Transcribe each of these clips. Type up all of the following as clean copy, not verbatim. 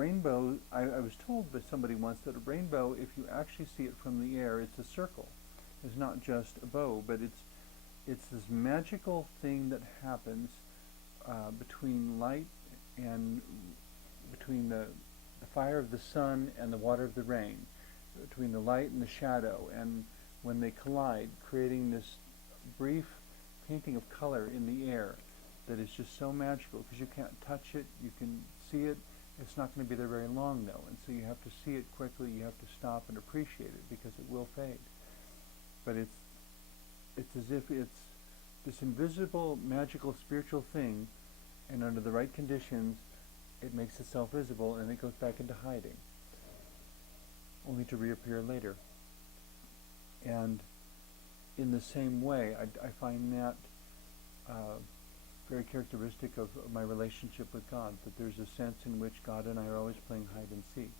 rainbow, I was told by somebody once that a rainbow, if you actually see it from the air, it's a circle. It's not just a bow, but it's this magical thing that happens between light and between the fire of the sun and the water of the rain, between the light and the shadow, and when they collide, creating this brief painting of color in the air that is just so magical because you can't touch it, you can see it. It's not going to be there very long though, and so you have to see it quickly, you have to stop and appreciate it because it will fade. But it's as if it's this invisible, magical, spiritual thing, and under the right conditions, it makes itself visible and it goes back into hiding, only to reappear later. And in the same way, I find that very characteristic of my relationship with God, that there's a sense in which God and I are always playing hide and seek.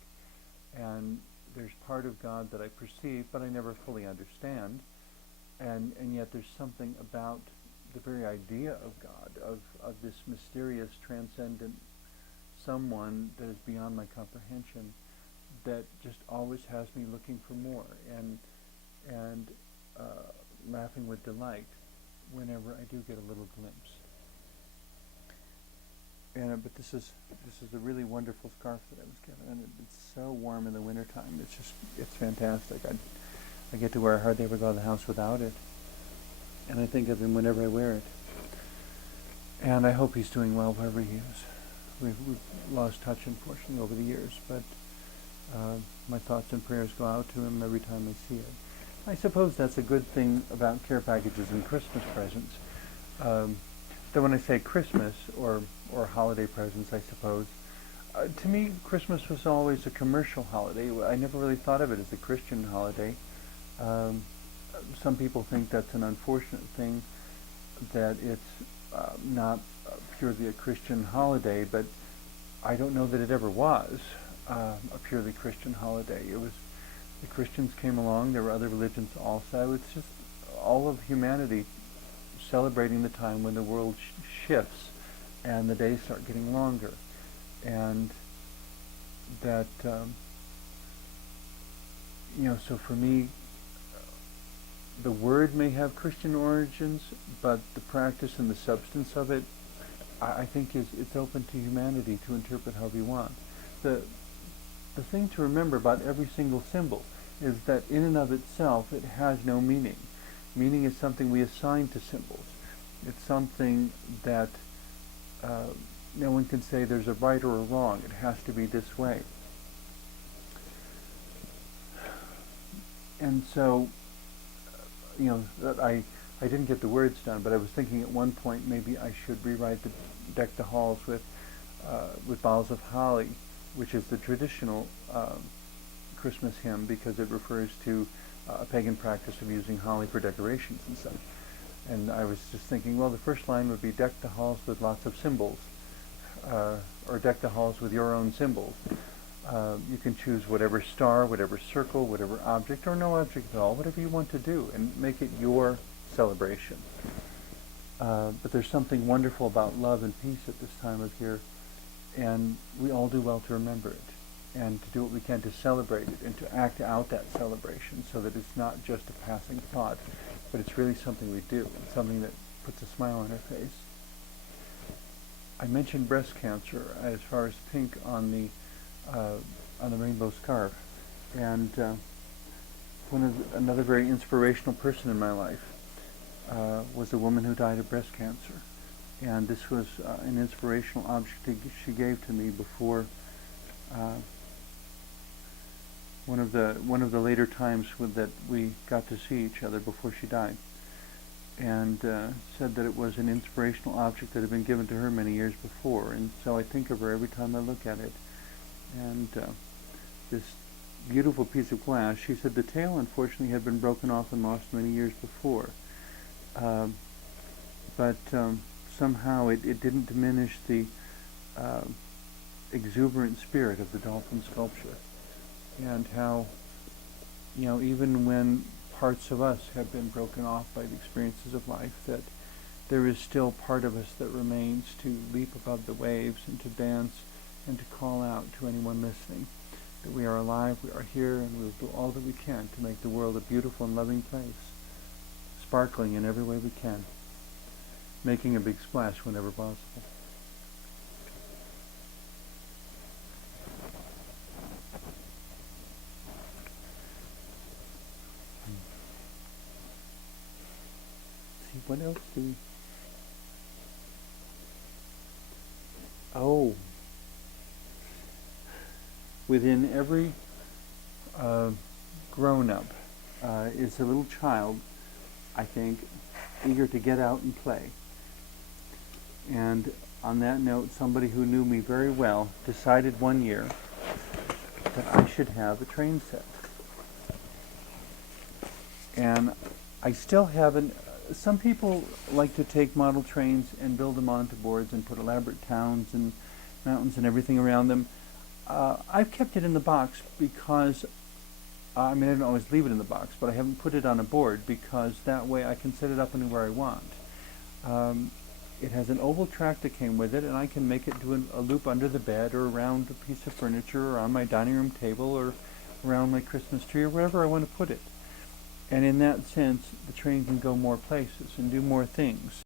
And there's part of God that I perceive, but I never fully understand. And yet there's something about the very idea of God, of this mysterious, transcendent someone that is beyond my comprehension, that just always has me looking for more and laughing with delight whenever I do get a little glimpse. But this is a really wonderful scarf that I was given, and it's so warm in the wintertime. It's fantastic. I get to wear it, hardly ever go out of the house without it, and I think of him whenever I wear it. And I hope he's doing well wherever he is. We've lost touch, unfortunately, over the years, but my thoughts and prayers go out to him every time I see it. I suppose that's a good thing about care packages and Christmas presents. That when I say Christmas or holiday presents, I suppose, to me Christmas was always a commercial holiday. I never really thought of it as a Christian holiday. Some people think that's an unfortunate thing, that it's not purely a Christian holiday, but I don't know that it ever was a purely Christian holiday. It was, the Christians came along, there were other religions also. It's just all of humanity celebrating the time when the world shifts and the days start getting longer. And that, so for me, the word may have Christian origins, but the practice and the substance of it, I think it's open to humanity to interpret however you want. The thing to remember about every single symbol is that in and of itself it has no meaning. Meaning is something we assign to symbols. It's something that no one can say there's a right or a wrong. It has to be this way. And so, I didn't get the words done, but I was thinking at one point maybe I should rewrite the Deck the Halls with boughs of holly, which is the traditional Christmas hymn, because it refers to a pagan practice of using holly for decorations and such. And I was just thinking, well, the first line would be deck the halls with lots of symbols, or deck the halls with your own symbols. You can choose whatever star, whatever circle, whatever object, or no object at all, whatever you want to do, and make it your celebration. But there's something wonderful about love and peace at this time of year, and we all do well to remember it, and to do what we can to celebrate it, and to act out that celebration so that it's not just a passing thought, but it's really something we do, it's something that puts a smile on our face. I mentioned breast cancer as far as pink on the rainbow scarf, and another very inspirational person in my life was a woman who died of breast cancer, and this was an inspirational object she gave to me before one of the later times that we got to see each other before she died, and said that it was an inspirational object that had been given to her many years before, and so I think of her every time I look at it. And this beautiful piece of glass, she said the tail unfortunately had been broken off and lost many years before, but somehow it didn't diminish the exuberant spirit of the dolphin sculpture, and how, even when parts of us have been broken off by the experiences of life, that there is still part of us that remains to leap above the waves and to dance and to call out to anyone listening that we are alive, we are here, and we will do all that we can to make the world a beautiful and loving place, sparkling in every way we can, making a big splash whenever possible. See, what else do we... Oh, within every grown-up is a little child, I think, eager to get out and play. And on that note, somebody who knew me very well decided one year that I should have a train set. And I still haven't... Some people like to take model trains and build them onto boards and put elaborate towns and mountains and everything around them. I've kept it in the box because, I don't always leave it in the box, but I haven't put it on a board because that way I can set it up anywhere I want. It has an oval track that came with it, and I can make it do a loop under the bed or around a piece of furniture or on my dining room table or around my Christmas tree or wherever I want to put it. And in that sense, the train can go more places and do more things.